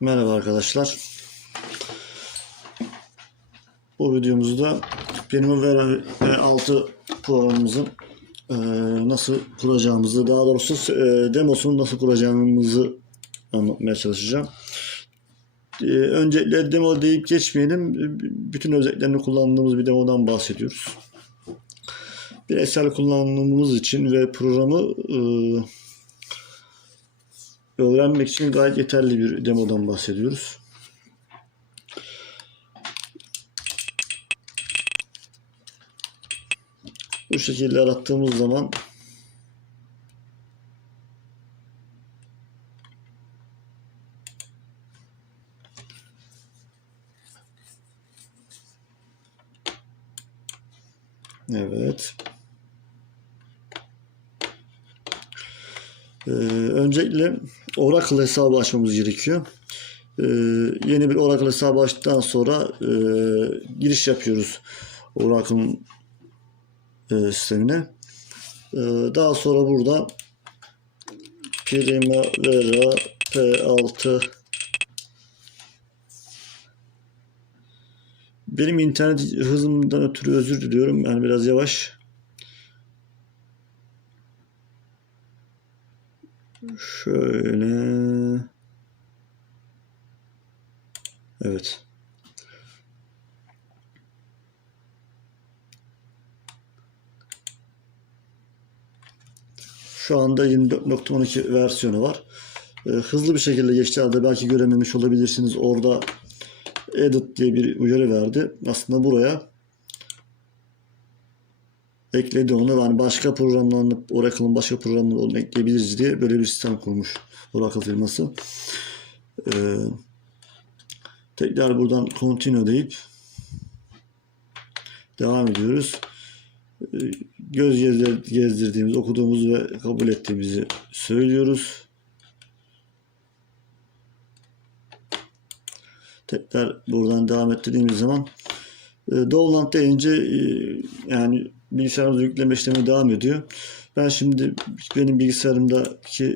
Merhaba arkadaşlar. Bu videomuzda Primavera V6 programımızın e, nasıl kuracağımızı, daha doğrusu e, demosunu nasıl kuracağımızı anlatmaya çalışacağım. E, öncelikle demo deyip geçmeyelim. Bütün özelliklerini kullandığımız bir demodan bahsediyoruz. Bireysel kullanımımız için ve programı e, öğrenmek için gayet yeterli bir demodan bahsediyoruz. Bu şekilde arattığımız zaman Evet. Ee, öncelikle Oracle hesabı açmamız gerekiyor. Ee, yeni bir Oracle hesabı açtıktan sonra e, giriş yapıyoruz Oracle'ın e, sistemine. Ee, daha sonra burada Primavera P6 benim internet hızımdan ötürü özür diliyorum. Yani biraz yavaş. Şöyle. Evet. Şu anda 24.12 versiyonu var. Ee, hızlı bir şekilde geçti halde belki görememiş olabilirsiniz. Orada edit diye bir uyarı verdi. Aslında buraya ekledi onu. Yani başka programlarını, Oracle'ın başka programlarını onu ekleyebiliriz diye böyle bir sistem kurmuş Oracle firması. Ee, tekrar buradan continue deyip devam ediyoruz. Ee, göz gezdir- gezdirdiğimiz, okuduğumuz ve kabul ettiğimizi söylüyoruz. Tekrar buradan devam ettirdiğimiz zaman e, Download deyince e, yani bilgisayarımıza yükleme işlemi devam ediyor. Ben şimdi benim bilgisayarımdaki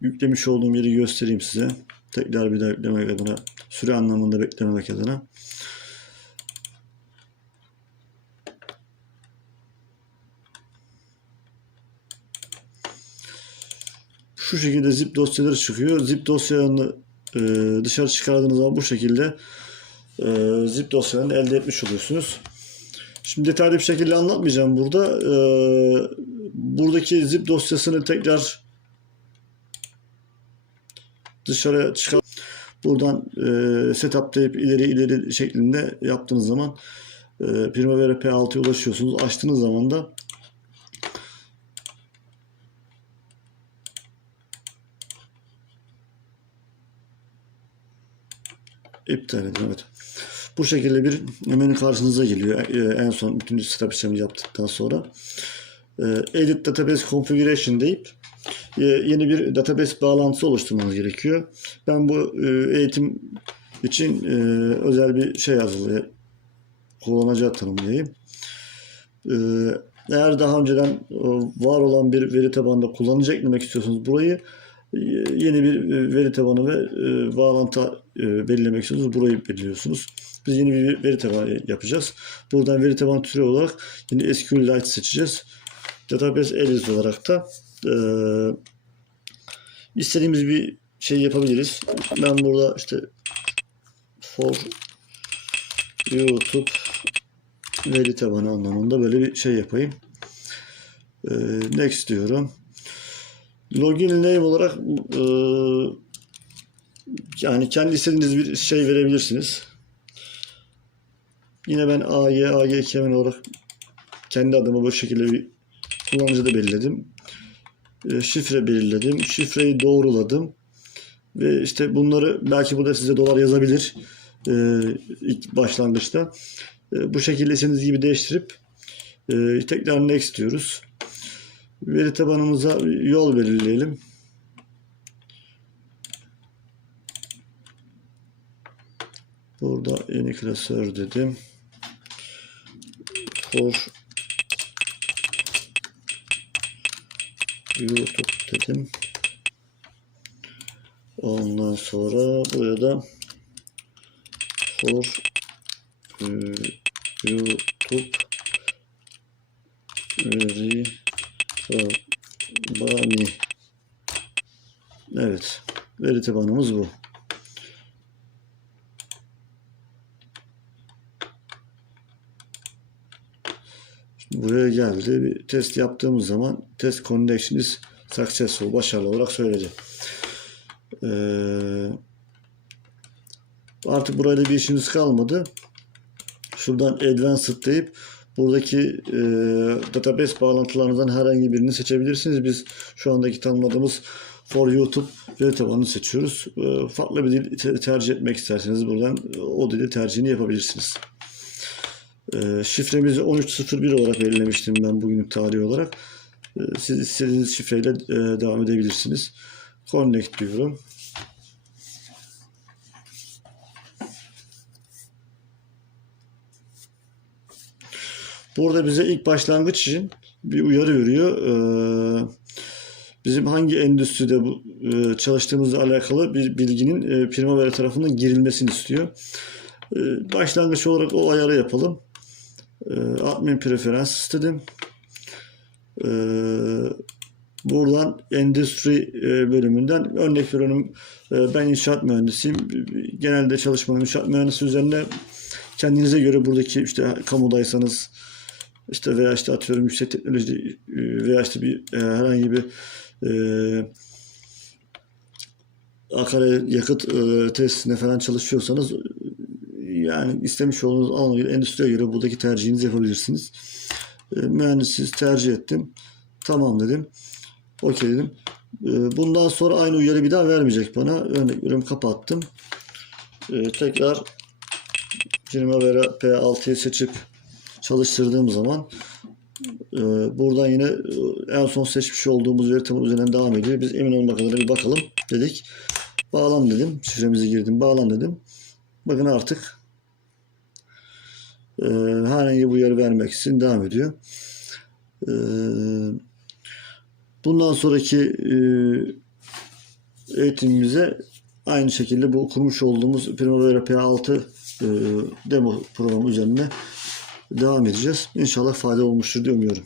yüklemiş olduğum yeri göstereyim size. Tekrar bir daha yüklemek adına, süre anlamında beklememek adına. Şu şekilde zip dosyaları çıkıyor. Zip dosyalarını e, dışarı çıkardığınız zaman bu şekilde e, zip dosyalarını elde etmiş oluyorsunuz. Şimdi detaylı bir şekilde anlatmayacağım burada. E, buradaki zip dosyasını tekrar dışarı çıkar. Buradan e, setup deyip ileri ileri şeklinde yaptığınız zaman e, Primavera P6'ya ulaşıyorsunuz. Açtığınız zaman da iptal edin. Evet. Bu şekilde bir menü karşınıza geliyor. E, En son bütün setup işlemi yaptıktan sonra. E, Edit Database Configuration deyip e, yeni bir database bağlantısı oluşturmanız gerekiyor. Ben bu eğitim için özel bir şey hazırlayayım. Kullanıcı tanımlayayım. Eğer daha önceden var olan bir veri tabanında kullanıcı eklemek istiyorsanız burayı yeni bir veri tabanı ve bağlantı belirlemek istiyorsanız burayı belirliyorsunuz. Biz yeni bir veri tabanı yapacağız. Buradan veri tabanı türü olarak yine SQLite seçeceğiz. Database Alias olarak da e, istediğimiz bir şey yapabiliriz. Ben burada işte for YouTube veri tabanı anlamında böyle bir şey yapayım. E, next diyorum. Login name olarak e, yani kendi istediğiniz bir şey verebilirsiniz. Yine ben AG, AG kemin olarak kendi adıma bu şekilde bir kullanıcı da belirledim. E, şifre belirledim. Şifreyi doğruladım. Ve işte bunları belki burada size dolar yazabilir e, ilk başlangıçta. E, bu şekilde istediğiniz gibi değiştirip e, tekrar next diyoruz. Veri tabanımıza yol belirleyelim. Burada yeni klasör dedim. For YouTube dedim. Ondan sonra buraya da for e, YouTube veri tabani Evet. Veri tabanımız bu. Şimdi buraya geldi. Bir test yaptığımız zaman test connection is successful. Başarılı olarak söyleyecek. Ee, artık burayla bir işimiz kalmadı. Şuradan advanced deyip buradaki e, database bağlantılarınızdan herhangi birini seçebilirsiniz. Biz şu andaki tanımladığımız for YouTube veri tabanını seçiyoruz. E, farklı bir dil te- tercih etmek isterseniz buradan e, o dili tercihini yapabilirsiniz. E, şifremizi 1301 olarak belirlemiştim ben bugünlük tarihi olarak. E, siz istediğiniz şifreyle e, devam edebilirsiniz. Connect diyorum. Burada bize ilk başlangıç için bir uyarı veriyor. Ee, bizim hangi endüstride bu, e, çalıştığımızla alakalı bir bilginin e, Primavera tarafından girilmesini istiyor. Ee, başlangıç olarak o ayarı yapalım. Ee, admin preferans istedim. Ee, buradan endüstri e, bölümünden örnek veriyorum e, ben inşaat mühendisiyim. Genelde çalışmam inşaat mühendisi üzerine kendinize göre buradaki işte kamudaysanız işte veya işte atıyorum yüksek teknoloji e, veya işte bir e, herhangi bir e, akaryakıt yakıt e, tesisinde falan çalışıyorsanız yani istemiş olduğunuz alana göre endüstriye göre buradaki tercihinizi yapabilirsiniz. E, mühendisiz tercih ettim. Tamam dedim. Okey dedim. E, bundan sonra aynı uyarı bir daha vermeyecek bana. Örnek veriyorum kapattım. E, tekrar Primavera P6'yı seçip çalıştırdığım zaman e, buradan yine en son seçmiş olduğumuz veri tabanı üzerinden devam ediyor. Biz emin olmak adına bir bakalım dedik. Bağlan dedim. Şifremizi girdim. Bağlan dedim. Bakın artık e, herhangi bir uyarı vermek için devam ediyor. E, bundan sonraki e, eğitimimize aynı şekilde bu kurmuş olduğumuz Primavera P6 e, demo programı üzerine devam edeceğiz. İnşallah fayda olmuştur diye umuyorum.